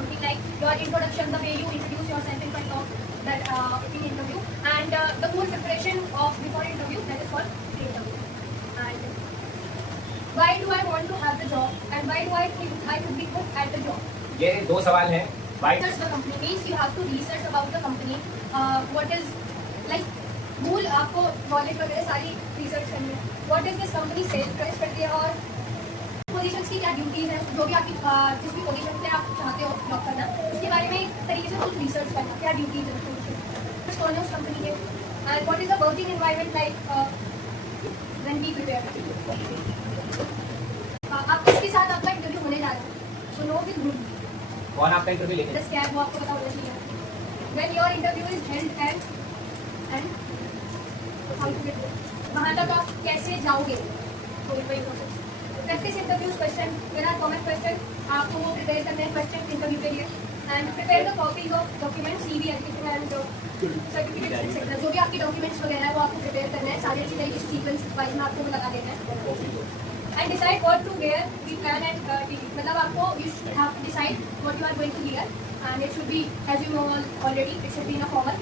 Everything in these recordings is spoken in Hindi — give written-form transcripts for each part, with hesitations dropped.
something like your introduction, the way you introduce yourself in front of the in interview, and the full preparation of before interview, that is called pre-interview. And why do I want to have the job, and why do I think I could be good at the job? ये दो सवाल हैं. Research the company means you have to research about the company. What is like मूल आपको नॉलेज वगैरह सारी रिसर्च करनी है. What is this company sale price करती है और पोजीशंस की क्या ड्यूटीज है, जो भी आपकी जिस भी पोजीशन पे आप चाहते हो जॉब करना, उसके बारे में एक तरीके से कुछ रिसर्च करना, क्या ड्यूटीज है पोजीशन कौन है उस कंपनी के, and what is the working environment like when we prepare. आपको इसके साथ आपका इंटरव्यू होने जा रहा है, सो नो दिस ग्रुप. कौन आपका इंटरव्यू लेके द स्कैम वो आपको पता होना चाहिए. When your interview is held and वहाँ तक आप कैसे जाओगे, practice interviews question, there are common question, आपको वो प्रिपेयर करने हैं क्वेश्चन इंटरव्यू के लिए, and prepare the copies of document, CV, education and certificate etcetera, जो भी आपके डॉक्यूमेंट्स वगैरह है वो आपको प्रिपेयर करना है, सारी चीज़ें इस सीक्वेंस वाइज में आपको लगा देना है. And decide what to wear, we plan and TV, मतलब आपको you should have to decide what you are going to wear, and it should be as you know already, it should be in a formal.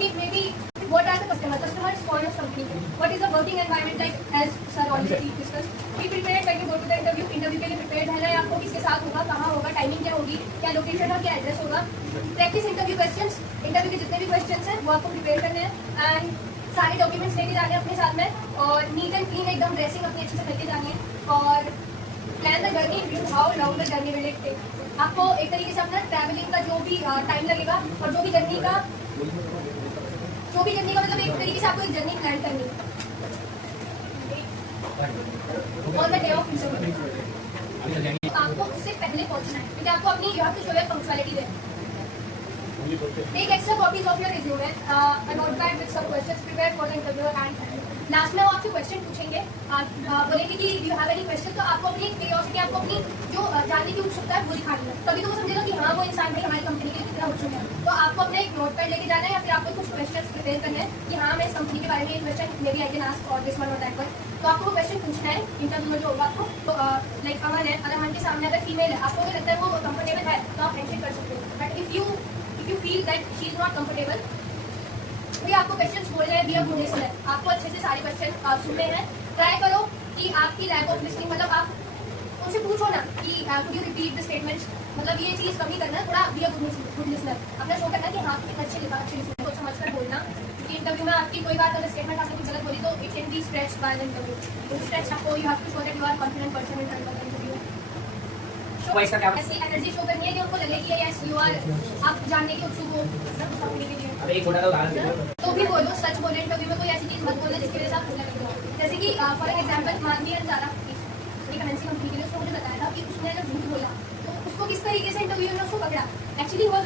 Maybe what are the customers for your company? What is the working environment like, as sir already discussed? Be prepared when you go to the interview. Interview के लिए prepared रहना है आपको, किसके साथ होगा, कहाँ होगा, टाइमिंग क्या होगी, क्या लोकेशन और क्या एड्रेस होगा. प्रैक्टिस इंटरव्यू क्वेश्चंस, इंटरव्यू के जितने भी क्वेश्चंस हैं वो आपको प्रिपेयर करने हैं, एंड सारे डॉक्यूमेंट्स लेके जाने हैं अपने साथ में, और नीट एंड क्लीन एकदम ड्रेसिंग अपनी अच्छे से करके जानी है, और plan the journey, how long the journey will it take. आपको एक तरीके से अपना ट्रैवलिंग का जो भी टाइम लगेगा और जो भी जर्नी का मतलब एक तरीके से आपको एक जर्नी प्लान करनी है on the day of interview. आपको उससे पहले पहुंचना है, क्योंकि आपको अपनी you have to show your punctuality there. Take extra copies of your resume, a notepad with some questions prepare for the interview, and last में वो आपसे क्वेश्चन पूछेंगे, बोलेंगे कि यू हैव एनी क्वेश्चन, तो आपको अपनी क्यूरियोसिटी, आपको अपनी जो जानने की उत्सुकता है वो दिखानी है, तभी तो वो समझेगा कि हाँ वो इंसान भाई हमारी कंपनी के लिए कितना उत्सुक है. तो आपको अपना एक नोट पैड लेके जाना है, या फिर आपको कुछ क्वेश्चन प्रिपेयर करने हैं कि हाँ मैं इस कंपनी के बारे में question maybe I can ask और दिस वन और दैट वन. तो आपको वो क्वेश्चन पूछना है इंटरव्यू में जो होगा आपको. तो लाइक अमन है, अमन के सामने अगर फीमेल है, आपको अगर लगता है वो कंफर्टेबल है तो आप फ्रेंडशिप कर सकते हो, but if you feel that she is not comfortable, भैया आपको क्वेश्चंस बोलने हैं, दिया बोलने से आपको अच्छे से सारे क्वेश्चन सुनने हैं. ट्राई करो कि आपकी लैक ऑफ लिस्टिंग, मतलब आप उनसे पूछो ना कि could you repeat the statements, मतलब ये चीज़ कमी करना है थोड़ा, दिया गुड लिसनर, अपना शो करना कि हाँ कितना अच्छे लिखा, अच्छे लिखने को समझ कर बोलना. कि इंटरव्यू में आपकी कोई बात अगर स्टेटमेंट आपने कुछ गलत बोली तो it can be stretched by the interview. तो स्ट्रेच आपको you have to show that you are confident person in front of the interview. ऐसी एनर्जी शो करनी है कि उनको लगे कि यस यू आर, आप जानने के उत्सुक हो कंपनी के लिए. अबे एक छोटा सा उदाहरण दे दो. तो भी बोलो, सच बोले इंटरव्यू में, कोई ऐसी चीज़ मत बोलना जिसकी वजह से आप भूलने लगे. जैसे कि फॉर एग्जाम्पल मानवी अंजारा एक एमएनसी कंपनी के लिए, उसने मुझे बताया था कि उसने अगर झूठ बोला तो उसको किस तरीके से इंटरव्यू में उसको पकड़ा. एक्चुअली वो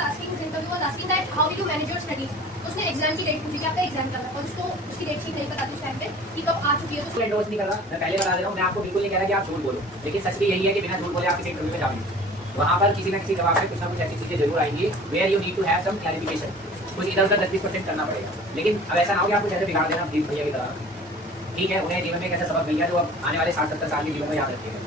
interview was asking that how did you manage your studies. उसने एग्जाम की डेट पूछी कि आपका एग्जाम कब है, और उसको उसकी डेट शीट नहीं पता थी उस टाइम पे कि कब आ चुकी है. मैं डोज नहीं कर रहा, मैं पहले बता दे रहा हूँ, मैं आपको बिल्कुल नहीं कह रहा कि आप झूठ बोलो, लेकिन सच भी यही है कि बिना झूठ बोले आप किसी इंटरव्यू में जाओगे, वहाँ पर किसी न किसी जवाब में कुछ ना कुछ ऐसी चीज़ें जरूर आएंगी where you need to have some clarification. कुछ इधर उधर 10-20% करना पड़ेगा, लेकिन अब ऐसा ना हो कि आप कुछ ऐसे बिगाड़ देना भैया की तरह. ठीक है, उन्हें जीवन में एक ऐसा सबक मिल गया जो अब आने वाले 60-70 साल के जीवन में याद रखिएगा.